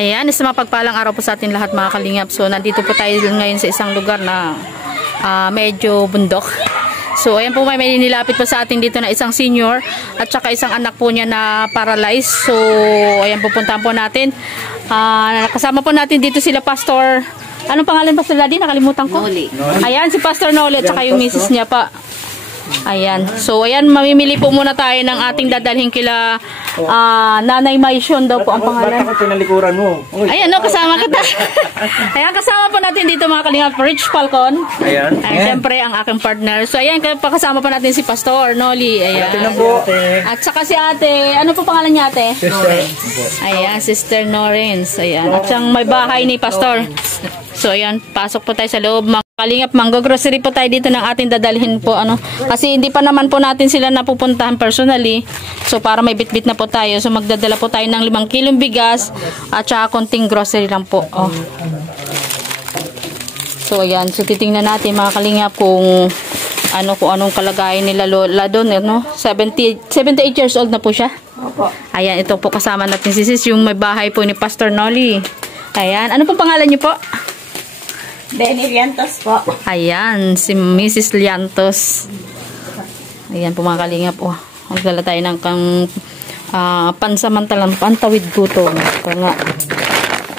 Ayan, isa mapagpalang araw po sa atin lahat mga kalingap. So, nandito po tayo ngayon sa isang lugar na medyo bundok. So, ayan po may nilapit po sa atin dito na isang senior at saka isang anak po niya na paralyzed. So, ayan pupuntahan po natin. Kasama po natin dito sila Pastor. Anong pangalan Pastor Daddy? Nakalimutan ko. Noli. Ayan, si Pastor Noli at saka yung misis niya pa. Ayan. So, ayan, mamimili po muna tayo ng ating dadalhin kila Nanay Maisyon daw po ang pangalan. Ba't ako tinalikuran mo? Ayan, no, kasama kita. Ayan, kasama po natin dito mga kalingap, Rich Falcon. Ayan. Siyempre, ang aking partner. So, ayan, pakasama pa natin si Pastor Noli. Ayan. At saka si ate, ano po pangalan niya ate? Sister. Ayan, Sister Norens. Ayan. At siyang may bahay ni Pastor. So, ayan, pasok po tayo sa loob. Kalingap, manggo-grocery po tayo dito ng ating dadalhin po. Kasi hindi pa naman po natin sila napupuntahan personally. So, para may bit-bit na po tayo. So, magdadala po tayo ng 5 kilong bigas at saka konting grocery lang po. Oh. So, ayan. So, titingnan natin mga kalingap kung anong kalagayan nila Lola doon. 78 years old na po siya. Ayan, ito po kasama natin si Sis, yung may bahay po ni Pastor Noli. Ayan. Ano po pangalan niyo po? Benny Liantos po. Ayan, si Mrs. Liantos. Ayan po mga kalingap. Oh, magdala tayo ng pansamantalang pantawid gutom.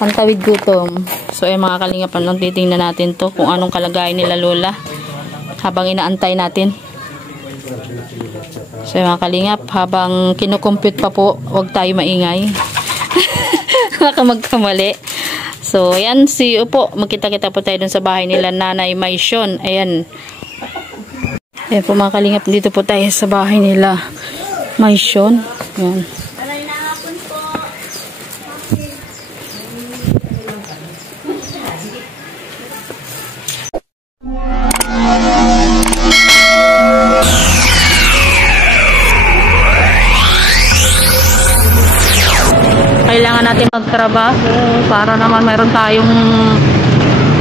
Pantawid gutom. So, ayan mga kalingap, titingnan natin to kung anong kalagayan nila Lola habang inaantay natin. So, ayan mga kalingap, habang kinukompute pa po, huwag tayo maingay. Baka magkamali. So, ayan, upo. Magkita-kita po tayo dun sa bahay nila Nanay Maisyon. Ayan. Ayan po mga kalingap. Dito po tayo sa bahay nila Maisyon. Ayan. Kailangan natin magtrabaho para naman mayroon tayong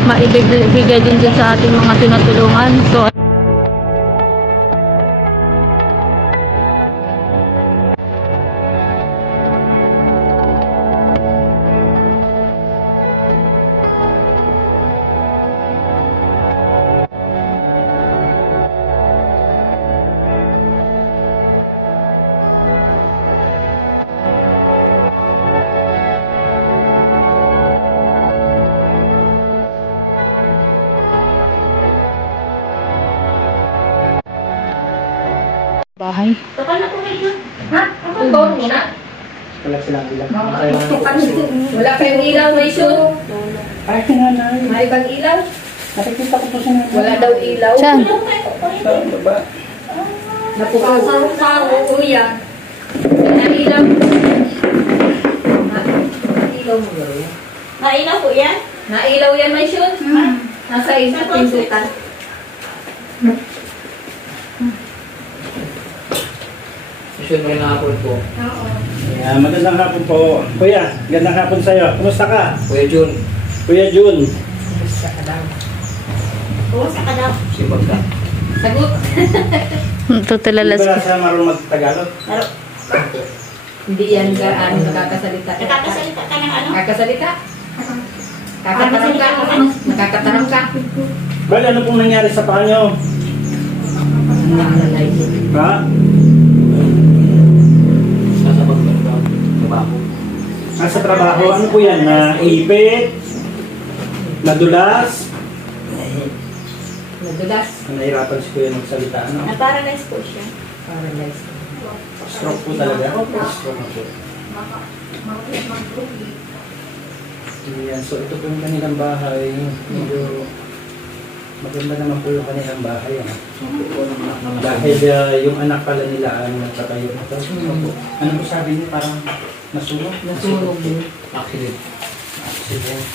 maibigay din sa ating mga tinutulungan. So, bahay. Tukal na po kayo. Ha? Ang bawang muna? Wala silang ilang. Wala kayong ilaw, Maisyon? Ay, tinanay. May ibang ilaw? Nakikita ko po siya na. Wala daw ilaw. Saan? Sa baba. Napukasarong ka, kuya. Wala ilaw. Nailaw mo gano'n? Nailaw po yan? Nailaw yan, Maisyon? Nasa isa pindutan. Maisyon, magandang hapon po. Oo. Yeah, magandang hapon po. Kuya, magandang hapon sa'yo. Kumusta ka? Kuya Jun. Kuya Jun. Kumusta ka daw? Kumusta ka daw? Sipag ka. Sagot. Tutulalas Hindi ko. ba sa marunong mag-Tagalog? Hindi yan gaano nakakasalita. Nakakasalita ka ng ano? Nakakasalita? Nakakatarang ka? Nakakatarang ka? Bali, ano pong nangyari sa paa nyo? Ba? Nasa pagtrabaho. Nasa trabaho, ano po yan? Naipit? Nadulas? Nadulas. Nahirapan si Kuya magsalita, ano? Na-paralyze po siya. Paralyzed. Stroke po talaga? Stroke na po. Ayan, so ito po yung kanilang bahay. Medyo maganda naman po yung kanilang bahay. Dahil yung anak pala nila nagtatayo. Ano po sabi niyo? Parang nasunog? Nasunog din. Accident. Accident.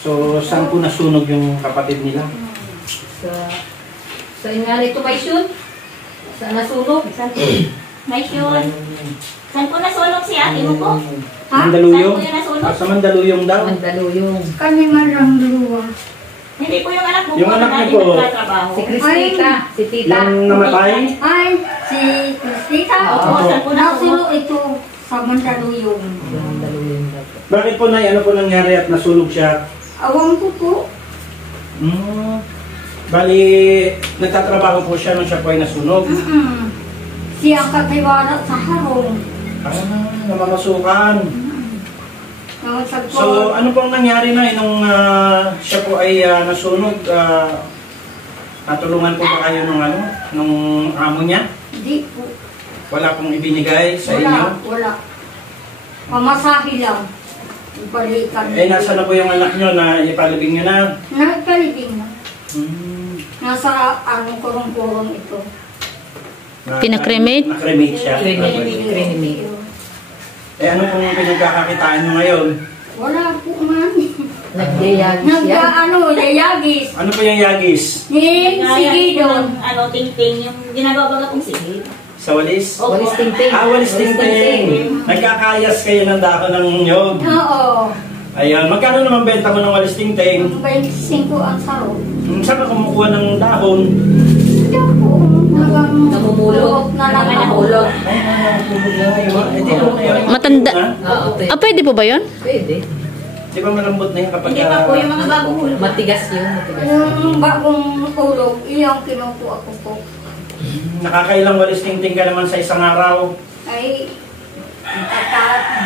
So, saan po nasunog yung kapatid nila? Sa ingani ito, Maisyon? Saan nasunog? Maisyon. Saan po nasunog si ate mo po? Mandaluyong? Saan po yung nasunog? Sa Mandaluyong daw? Mandaluyong. Kami marang dalawa. Hindi po yung anak mo Yung po anak na niyo dati po. nagtatrabaho. Si Cristina. Si Tita. Yung namatay? Ay, si Christita. Opo, saan po nasunog? Nasulo ito sa Mandaluyong. Mandaluyong daw. Bakit po, Nay? Ano po nangyari at nasunog siya? Awang ko po. Bali, nagtatrabaho po siya nung siya po ay nasunog. Siya ang katiwala sa harong. Namamasukan. Namasag So, ano pong nangyari na nung siya po ay nasunog? Natulungan po ba kayo nung amo niya? Hindi po. Wala pong ibinigay sa inyo? Wala. Pamasahe lang. Ibalikan. Nasa na po yung anak nyo na ipalibing nyo na? Nagkalibing na. Nasa kurong-kurong ito. Pinakremate? Nakremate siya. Cremate. Ano pong pinagkakakitaan nyo ngayon? Wala po man. Nagdayagis yan. Yagis. Ano po yung yagis? Sige doon. Ting-ting, yung ginagawa baga pong sige. Sa walis? Walis ting-ting. Walis ting-ting. Nagkakayas kayo ng dako ng nyog. Oo. Ayan, magkano naman benta mo ng walis ting-ting? 25 ang saro. Saan ka kumukuha ng dahon? Diyan po. Namumulot. Namumulot. Matanda. Oo, Pwede po ba yun? pwede. Di ba malambot na yun kapag... Hindi pa po yung mga bagong hulog. Matigas yun, matigas. Yung bagong ulog, iyong kinukuha ko po. Nakakailang walis ting-ting ka naman sa isang araw? Ay,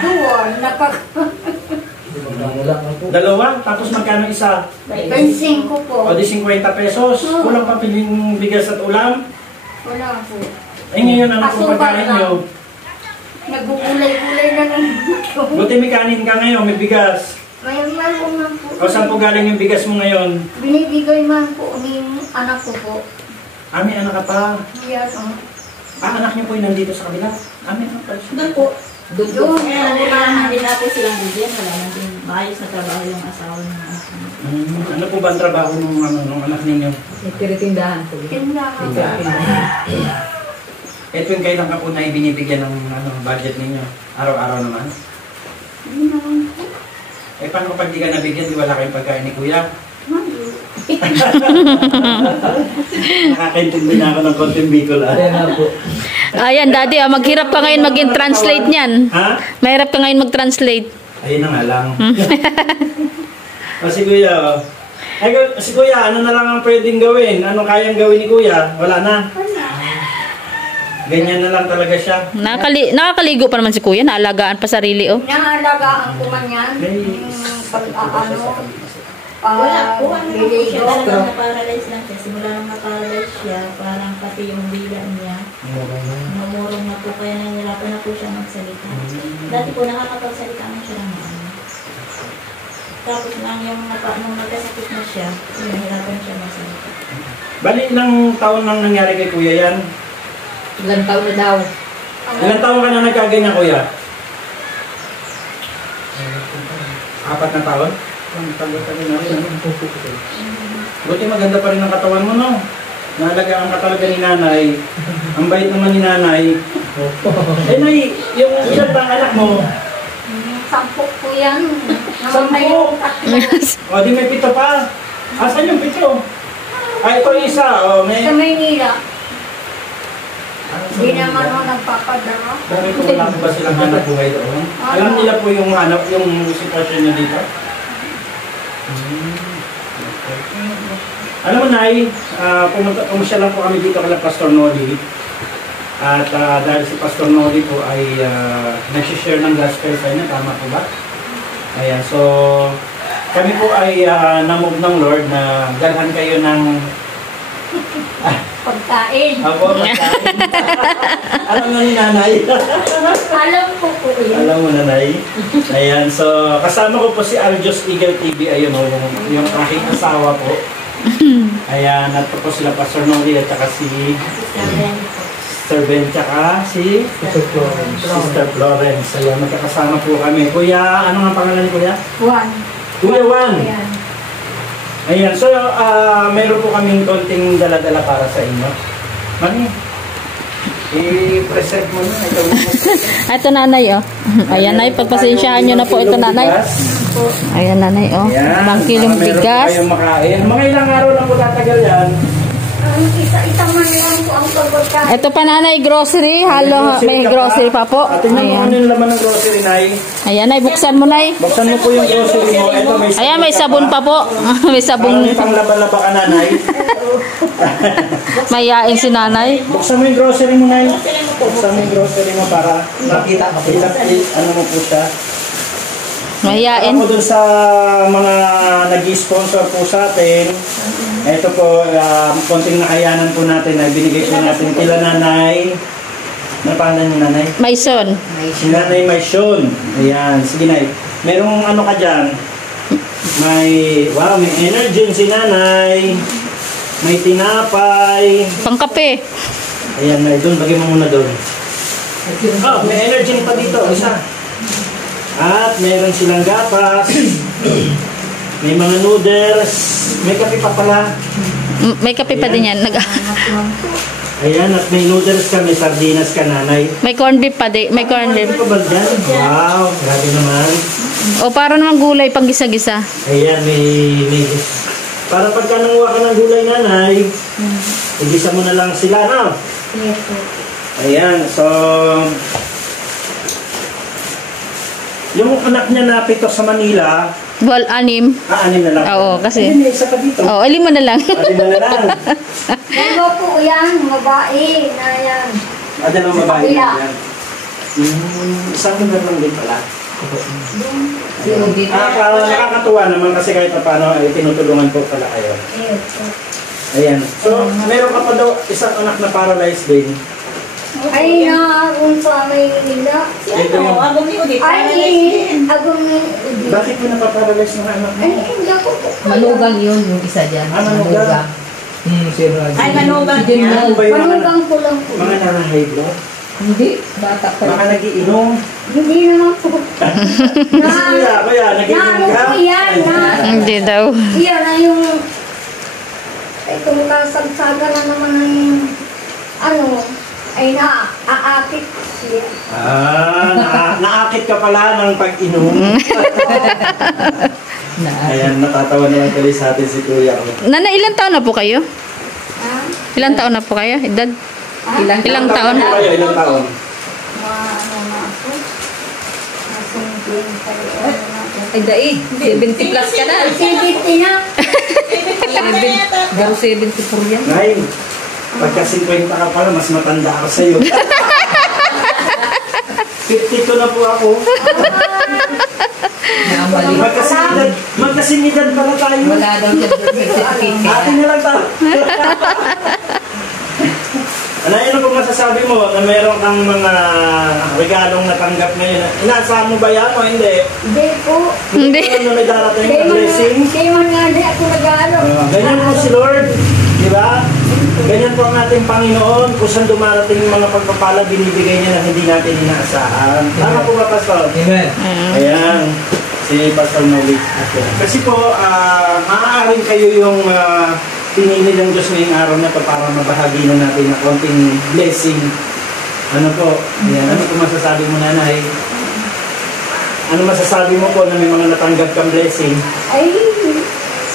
doon, Dalawa? Tapos magkano isa? Bensing ko po. O di 50 pesos? Kulang pa piling bigas at ulam? Wala po. Ngayon ano pong Asukal pagkain lang. nyo? Nagugulay-gulay na ng ito. Buti may kanin ka ngayon, may bigas. Mayroon man po. O saan po galing yung bigas mo ngayon? Binibigay man po ng anak ko po. May anak ka pa. Yan o. Anak niyo po yung nandito sa kabila. May anak pa siya. Doon po. Doon. Wala naman din natin silang bigyan. Wala naman din maayos na trabaho yung asawa ng anak niya. Ano po ba ang trabaho ng anak ninyo? Nagtiritindahan po. Tindahan. Ito yung kailan ka po na ibinibigyan ng budget ninyo? Araw-araw naman? Hindi naman po. Paano kapag di ka nabigyan, di wala kayong pagkain ni Kuya? Mali. Nakakaintindi na ako ng konting Bicol. Kaya nga po. Ayan, Daddy, maghirap ka ngayon mag-translate niyan. Ha? Mahirap ka ngayon mag-translate. Ayun na nga lang. Si Kuya, si Kuya, ano na lang ang pwedeng gawin? Ano kayang gawin ni Kuya? Wala na. Ganyan na lang talaga siya. Nakakaligo pa naman si Kuya, naalagaan pa sarili, oh. Inaalagaan ko man yan. Wala po. Ano po siya talagang na-paralyze lang siya. Simula nang na-paralyze siya, parang pati yung dila niya. Namurong na po, kaya nahihirapan na po siya magsalita. Dati po nakakapagsalita na siya ng mga. Tapos nung nagkasakit na siya, nahihirapan siya magsalita. Bali, ilang taon nang nangyari kay Kuya yan? Ilang taon na daw. Ilang taon ka na nagkaganyan, Kuya? 4 na taon? Buti maganda pa rin ang katawan mo, no? Naalagaan ka talaga ni nanay. Ang bait naman ni nanay. Nay, yung ilan bang anak mo? 10 po yan. 10? O, di may 7 pa. Asan yung 7? Ay, ito yung isa. O, may... Sa Maynila. Hindi naman ako nagpapadara. Dami ko wala ba silang hanap buhay doon? Alam nila po yung sitwasyon niya dito? Alam mo, Nay, pumusya lang po kami dito kala Pastor Noli. At dahil si Pastor Noli po ay nag-share ng gospel sa inyo, tama po ba? Ayan, so kami po ay namove ng Lord na dalhan kayo ng Pagkain. Apo, pagkain. Alam mo ni nanay? Alam ko po yan. Alam mo, nanay? Ayan, so kasama ko po si Aljos Eagle TV, ayun o, yung aking asawa po. Ayan, at po sila Pastor Noli at saka si Sister Ben, tsaka si Sister Florence. Ayan, magkakasama po kami. Kuya, ano nga pangalan ni Kuya? Juan. Kuya Juan. Ayan. Ayan, so meron po kaming konting dala-dala para sa inyo. Mami, i-present mo na. Ito, nanay, oh. Ayan, nay, pagpasensyahan nyo na po ito, nanay. Ayan, nanay, oh. Ayan, 5 kilong meron po bigas. kayong makain. Mga ilang araw lang po tatagal yan? Ang isa-isa man lang po ang pagkain. Ito pa nanay, grocery. Halo, may grocery pa po. At tingnan mo ano yung laman ng grocery, Nay. Ayan, ay buksan mo, nay. Buksan mo po yung grocery mo. Ito may Ayan, may sabon pa po. May sabon. Parang may panglaba-laba ka na, Nay. Mayain si nanay. Buksan mo yung grocery mo, Nay. Buksan mo yung grocery mo para makita ano mo po siya. Mayain. Ako dun sa mga nag-sponsor po sa atin, ito po, konting nakayanan po natin na binigay po natin kila nanay. Ano pangalan niyo, nanay? Maison. Si Nanay Maison. Ayan, sige, Nay. Merong ano ka dyan? Wow, may energy si nanay. May tinapay. Pangkape. Ayan, Nay, doon. Bagay mo muna doon. May energy pa dito. Isa. At meron silang gapas. May mga noodles. May kape pa pala. May kape pa din yan. Ayan, at may noodles ka, may sardinas ka, nanay. May corned beef pa din. May corned beef. Ano ba dyan? Wow, grabe naman. O, para naman gulay pang gisa-gisa. Ayan, may para pagka nanguha ka ng gulay, nanay, igisa mo na lang sila, no? Yes po. Ayan, so yung anak niya na pito sa Manila, Well, 6. 6 na lang. Oo, kasi. Ay, may isa pa dito. Oo, 5 na lang. 5 na lang. Dalawa po yan, babae na yan. Dalawang babae Kabila. na yan. Isang lugar lang din pala. Nakakatuwa naman kasi kahit pa paano ay tinutulungan po pala kayo. Yes po. Ayan. So, meron ka pa daw isang anak na paralyzed din. Ay, naroon pa may nila. Ito yung- Abong ni Udit. Ay, agong ni Udi. Bakit mo napaparalyzed ng anak mo? Ay, hindi ako po. Manugang yun, yung isa dyan. Manugang. Si Roger. Ay, manugang Si Jim niya. Ano ba yung mga, Manugang ko lang po. mga nara-high blood? Hindi, bata pa. Mga nagiinom? Hindi naman po. Kasi kuya, nagiinom Na, ka? ano po yan, na. Hindi daw. Iyan na yung... Ay, kung kasagsaga na naman ng... Ano... Ay, naaakit siya. Naakit ka pala ng pag-inom. Ayan, natatawa naman tuloy sa atin si kuya. Nana, ilang taon na po kayo? Ha? Ilang taon na po kayo? Edad? Ilang taon? Ilang kayo? Ilang taon? Ano na ako? Nasingin tayo. Ay, dai. 70 plus ka na. 70 na. Garo 74 yan. Nay, pagka 50 ka pala, mas matanda ako sa'yo. 52 na po ako. Naamali. Magkasinidad pala tayo. Wala daw dyan certificate. Atin na lang tayo. Ano yun kung masasabi mo na meron kang mga regalong natanggap ngayon? Inaasahan mo ba yan o hindi? Hindi po. Hindi. Ano may darating na blessing? Hindi man nga di ako nag-aaral. Ganyan po si Lord. Di ba? Ganyan po ang ating Panginoon. Kung saan dumarating yung mga pagpapala, binibigay niya na hindi natin inaasahan. Tama po ba, Pastor? Amen. Ayan. Si Pastor Malik. Kasi po, maaaring kayo yung pinili ng Diyos ngayong araw na ito para mabahagi na natin na konting blessing. Ano po? Ayan. Ano po masasabi mo, nanay? Ano masasabi mo po na may mga natanggap kang blessing? Ay,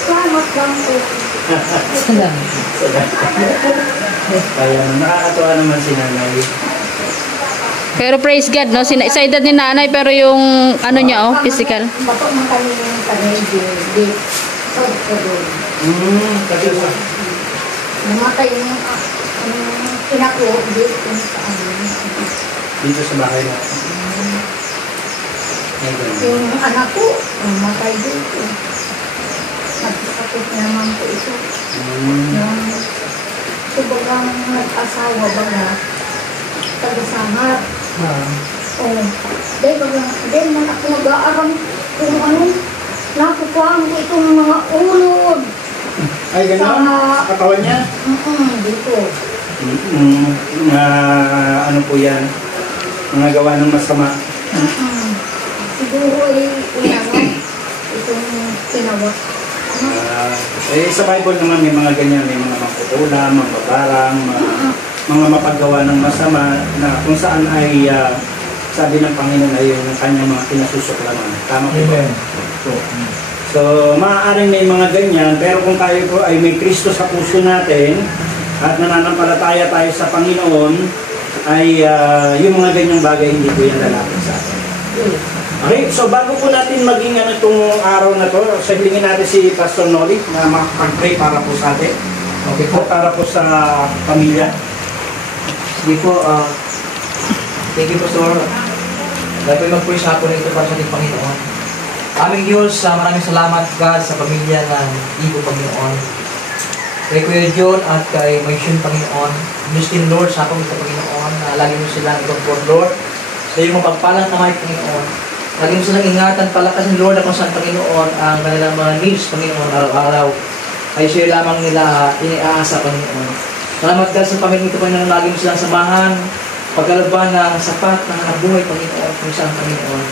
salamat lang po. Salamat. Kaya nakakatuwa naman si nanay. Pero praise God, no? Sa edad ni nanay, pero yung ano niya, oh, physical. Bato man kami ng kanil. Sa doon. Kasi Namatay yung pinako dito sa amin. dito sa bahay na. Yung anak ko, namatay dito. Nagsakit naman po ito. Yung subagang nag-asawa ba na taga-sangat. Dahil man ako nag-aaram kung ano, nakukuhaan ko itong mga ulod. Ay, gano'n? Sa katawan niya? Dito. Ano po yan? Mga gawa ng masama. Siguro ay inangat itong tinawag. Sa Bible naman may mga ganyan, may mga maputula, mapabarang, mga mapagawa ng masama na kung saan ay sabi ng Panginoon ay yung kanyang mga kinasusuklaman. Tama po ba? So, maaaring may mga ganyan, pero kung tayo po ay may Kristo sa puso natin, at nananampalataya tayo sa Panginoon, ay yung mga ganyang bagay hindi po yan lalapit sa atin. Okay, so bago po natin maging itong araw na to, so hilingin natin si Pastor Noli na makapag-pray para po sa atin. Okay po, para po sa pamilya. Sige po, thank you, Pastor. Dahil po mag-pray sa hapon ito para sa ating Panginoon. Aming Diyos, maraming salamat, God, sa pamilya ng Ibo, Panginoon. Kay Kuya John at kay Mayshun, Panginoon. Justin, Lord, sa hapon ito, Panginoon. Lagi mo silang itong for Lord. Sa iyong mapagpalang kamay, Panginoon. Lagi mo silang ingatan, palakasin, Lord, kung saan, Panginoon, ang kanilang mga needs, Panginoon, araw-araw. Ay siya lamang nila iniaasa, Panginoon. Salamat, God, sa pamilya ito, Panginoon. Lagi mo silang samahan. Pagkalaban ng sapat ng hanap buhay, Panginoon, kung saan, Panginoon.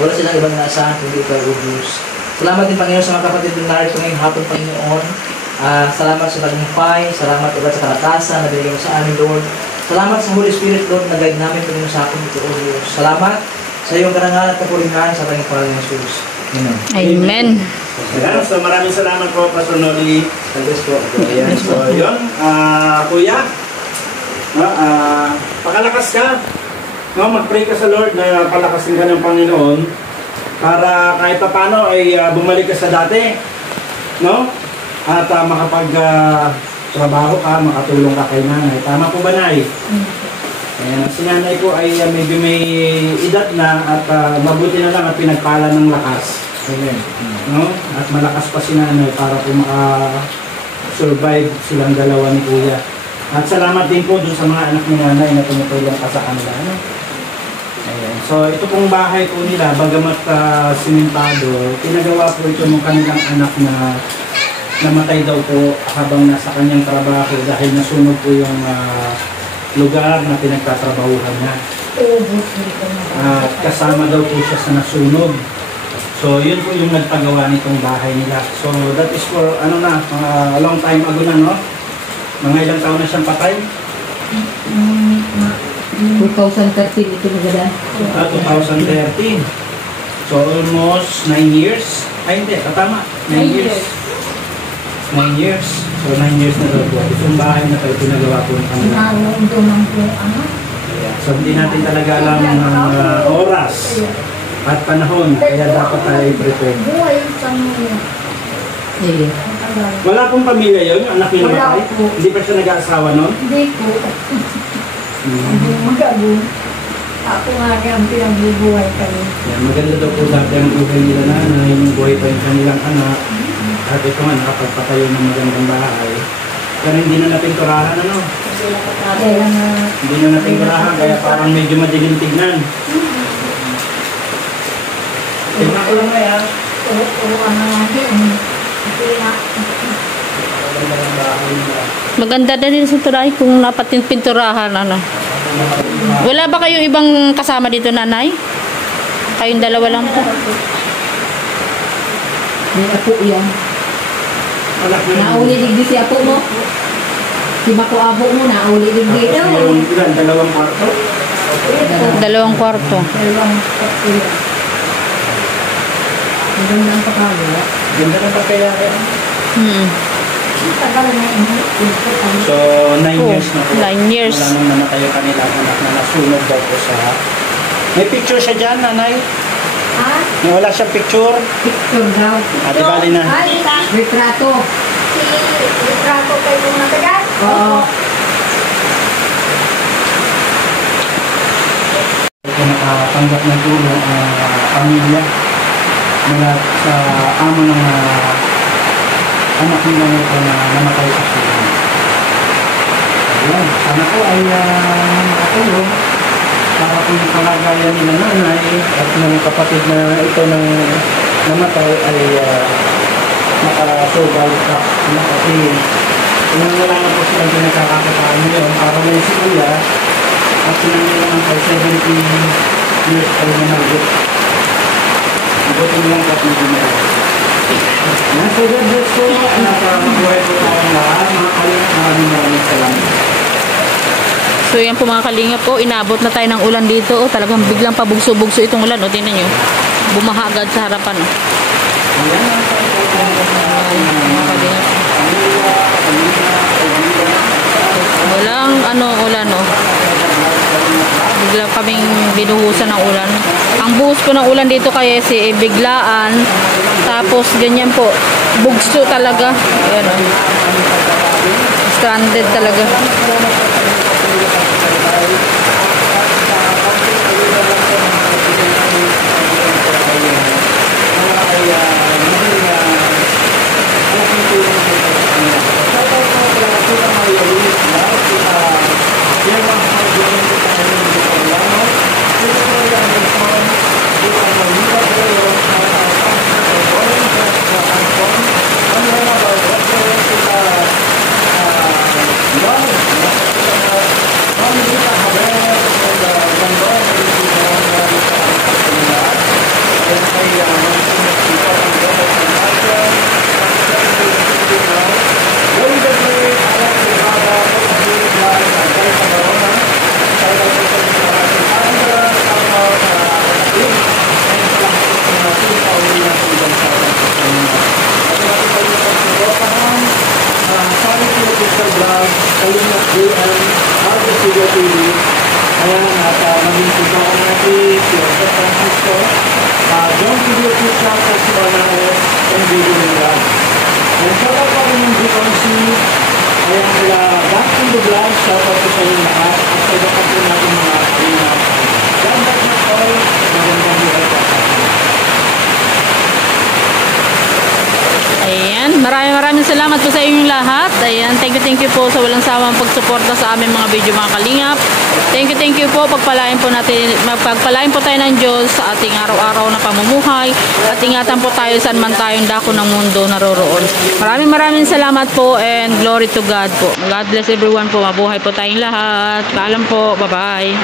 Wala silang ibang naasahan, kundi ikaw, O Diyos. Salamat din, Panginoon, sa mga kapatid na narito ngayong hapon, Panginoon. Salamat sa tagumpay, salamat ulit sa kalakasan na binigay mo sa amin, Lord. Salamat sa Holy Spirit, Lord, na guide namin, Panginoon, sa hapon ito, O Diyos. Salamat sa iyong karangalan at kapurihan sa Panginoon Panginoon Jesus. Amen. Amen. Ayan, so maraming salamat po, Pastor Noli. Ayan, so yun, Kuya, no, pakalakas ka. No, mag-pray ka sa Lord na palakasin ka ng Panginoon para kahit pa paano ay bumalik ka sa dati, no? At makapag-trabaho ka, makatulong ka kay nanay. Tama po ba, Nay? Ayan, si nanay ko ay medyo may edad na at mabuti na lang at pinagpala ng lakas. Amen. No? At malakas pa si nanay para po maka-survive silang dalawa ni Kuya. At salamat din po dun sa mga anak ni nanay na tumutulong pa sa kanila. Ano? Ayan. So ito pong bahay po nila, bagamat simentado, pinagawa po ito ng kanilang anak na namatay daw po habang nasa kanyang trabaho dahil nasunog po yung lugar na pinagtatrabahuhan niya. At kasama daw po siya sa nasunog. So yun po yung nagpagawa nitong bahay nila. So that is for a long time ago na, no? Mga ilang taon na siyang patay? 2013 ito maganda. 2013. So almost 9 years. Ay hindi, tama. 9 years. 9 years. So 9 years na daw po. Itong bahay na tayo pinagawa po ng kanila. So hindi natin talaga alam ang oras at panahon. Kaya dapat tayo i-prepare. Wala pong pamilya yun? Anak niyo namatay? Hindi pa siya nag-aasawa nun? Hindi po. Mag-abo. Ako nga rin ang pinagbubuhay kami. Yan, maganda daw po dati ang buhay nila na yung buhay pa yung kanilang anak. At ito nga, nakapagpatayo ng magandang bahay. Pero hindi na napinturahan, ano? Hindi na napinturahan, kaya parang medyo madilim tignan. Tignan ko lang na yan. Maganda din sa turay kung napatin pinturahan, ano. Wala ba kayong ibang kasama dito, nanay? Kayong dalawa lang po? May apo yan. Nauli digdi si apo mo. Si Mako abo mo, nauli digdi. Yung ilan, dalawang kwarto? Dalawang kwarto. Maganda ang pagkagawa. Ganda ng pagkayari. So, 9 years na po. 9 years. Wala nang namatay yung kanilang anak na nasunog daw po sa... May picture siya dyan, nanay? Ha? Wala siyang picture? Picture daw. Di bali na. Ay, Retrato. si litrato kayo yung natagal? Oo. Ito nakatanggap ng tulong ang pamilya mula sa amo ng anak nila nito na namatay sa sunog. Ayan, sana po ay makatulong para po yung kalagayan nila nanay at ng kapatid na ito ng namatay ay makasurvive pa. Kasi kung wala na po silang pinagkakakitaan ngayon, para na yung si Kuya at sinangin naman kay 70 years old na nag-group. Ibutin lang at nag-group. So God bless po at mabuhay po tayong lahat. Mga kalingap, maraming salamat. So yan po mga kalingap po, inabot na tayo ng ulan dito. Oh, talagang biglang pabugso-bugso itong ulan. O, tingnan nyo. Bumaha agad sa harapan. Oh. Ayan ang mga kalingap. Walang ulan Bigla kaming binuhusan ng ulan. Ang buhos po ng ulan dito kaya biglaan. Tapos ganyan po. Bugso talaga. Ayan Stranded talaga. Ayan, maraming salamat po sa inyong lahat. Ayan, thank you po sa walang sawang pagsuporta sa aming mga video mga kalingap. Thank you po. Pagpalain po tayo ng Diyos sa ating araw-araw na pamumuhay at ingatan po tayo saan man tayong dako ng mundo naroroon. Maraming salamat po and glory to God po. God bless everyone po. Mabuhay po tayong lahat. Paalam po. Bye-bye.